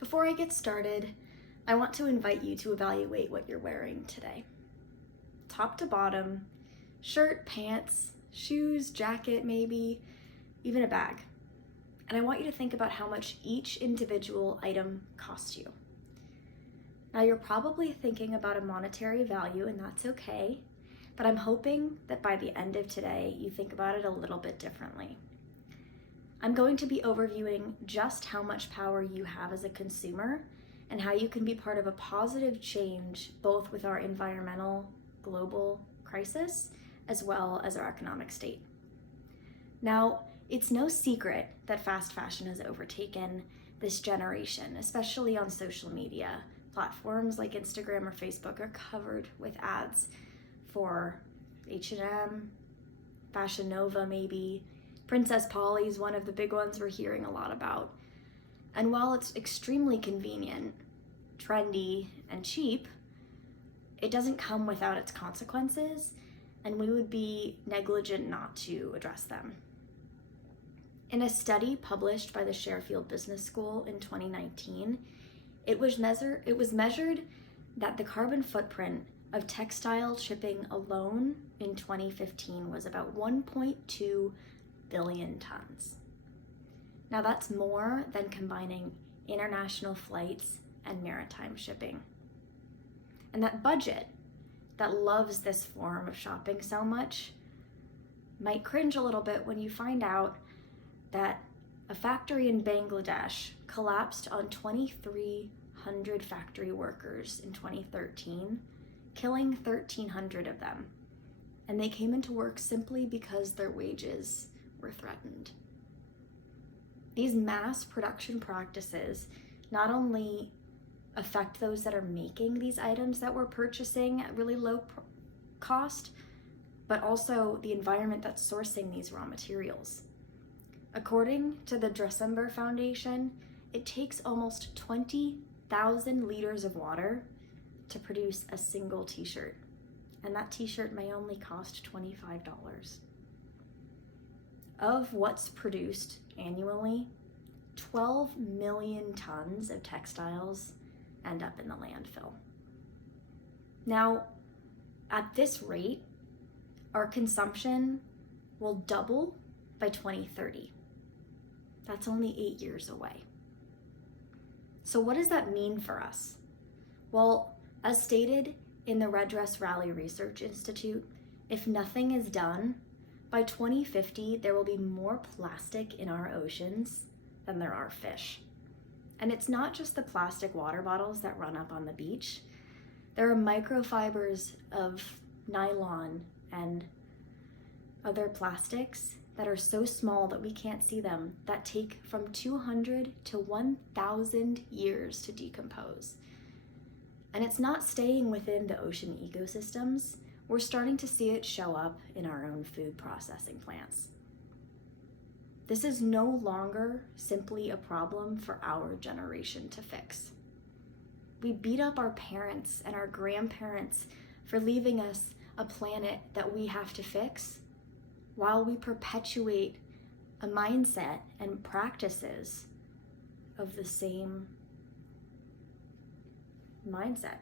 Before I get started, I want to invite you to evaluate what you're wearing today. Top to bottom, shirt, pants, shoes, jacket maybe, even a bag. And I want you to think about how much each individual item costs you. Now you're probably thinking about a monetary value, and that's okay, but I'm hoping that by the end of today, you think about it a little bit differently. I'm going to be overviewing just how much power you have as a consumer and how you can be part of a positive change, both with our environmental global crisis as well as our economic state. Now, it's no secret that fast fashion has overtaken this generation, especially on social media. Platforms like Instagram or Facebook are covered with ads for H&M, Fashion Nova maybe. Princess Polly's one of the big ones we're hearing a lot about. And while it's extremely convenient, trendy, and cheap, it doesn't come without its consequences, and we would be negligent not to address them. In a study published by the Sheffield Business School in 2019, it was measured that the carbon footprint of textile shipping alone in 2015 was about 1.2 billion tons. Now that's more than combining international flights and maritime shipping. And that budget that loves this form of shopping so much might cringe a little bit when you find out that a factory in Bangladesh collapsed on 2,300 factory workers in 2013, killing 1,300 of them. And they came into work simply because their wages were threatened. These mass production practices not only affect those that are making these items that we're purchasing at really low cost, but also the environment that's sourcing these raw materials. According to the Dressember Foundation, it takes almost 20,000 liters of water to produce a single t-shirt, and that t-shirt may only cost $25. Of what's produced annually, 12 million tons of textiles end up in the landfill. Now, at this rate, our consumption will double by 2030. That's only 8 years away. So what does that mean for us? Well, as stated in the Red Dress Rally Research Institute, if nothing is done, by 2050, there will be more plastic in our oceans than there are fish. And it's not just the plastic water bottles that run up on the beach. There are microfibers of nylon and other plastics that are so small that we can't see them, that take from 200 to 1,000 years to decompose. And it's not staying within the ocean ecosystems. We're starting to see it show up in our own food processing plants. This is no longer simply a problem for our generation to fix. We beat up our parents and our grandparents for leaving us a planet that we have to fix, while we perpetuate a mindset and practices of the same mindset.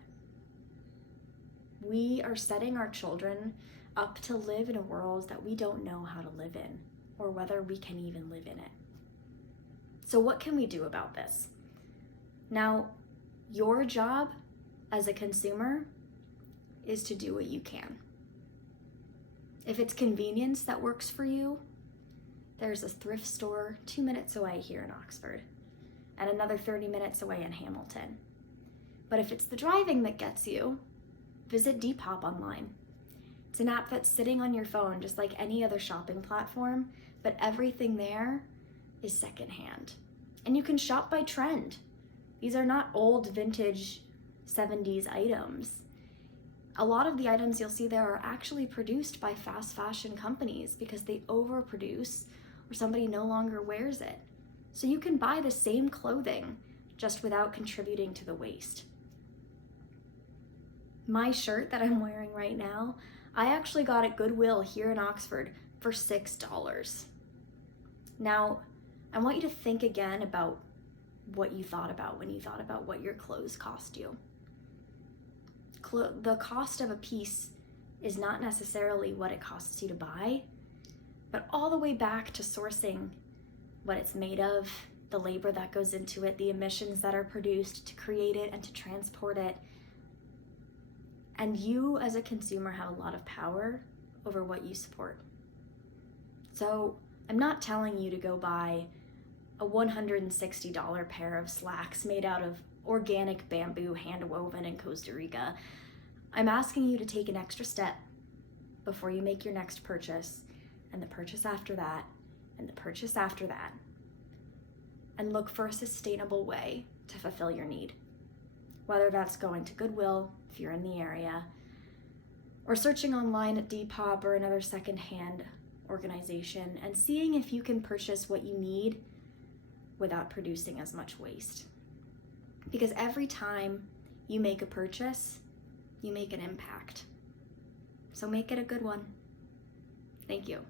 We are setting our children up to live in a world that we don't know how to live in, or whether we can even live in it. So what can we do about this? Now, your job as a consumer is to do what you can. If it's convenience that works for you, there's a thrift store 2 minutes away here in Oxford, and another 30 minutes away in Hamilton. But if it's the driving that gets you, visit Depop online. It's an app that's sitting on your phone just like any other shopping platform, but everything there is secondhand. And you can shop by trend. These are not old vintage 70s items. A lot of the items you'll see there are actually produced by fast fashion companies because they overproduce or somebody no longer wears it. So you can buy the same clothing just without contributing to the waste. My shirt that I'm wearing right now, I actually got at Goodwill here in Oxford for $6. Now, I want you to think again about what you thought about when you thought about what your clothes cost you. The cost of a piece is not necessarily what it costs you to buy, but all the way back to sourcing what it's made of, the labor that goes into it, the emissions that are produced to create it and to transport it. And you as a consumer have a lot of power over what you support. So I'm not telling you to go buy a $160 pair of slacks made out of organic bamboo hand woven in Costa Rica. I'm asking you to take an extra step before you make your next purchase, and the purchase after that, and the purchase after that, and look for a sustainable way to fulfill your need. Whether that's going to Goodwill, if you're in the area, or searching online at Depop or another secondhand organization and seeing if you can purchase what you need without producing as much waste. Because every time you make a purchase, you make an impact. So make it a good one. Thank you.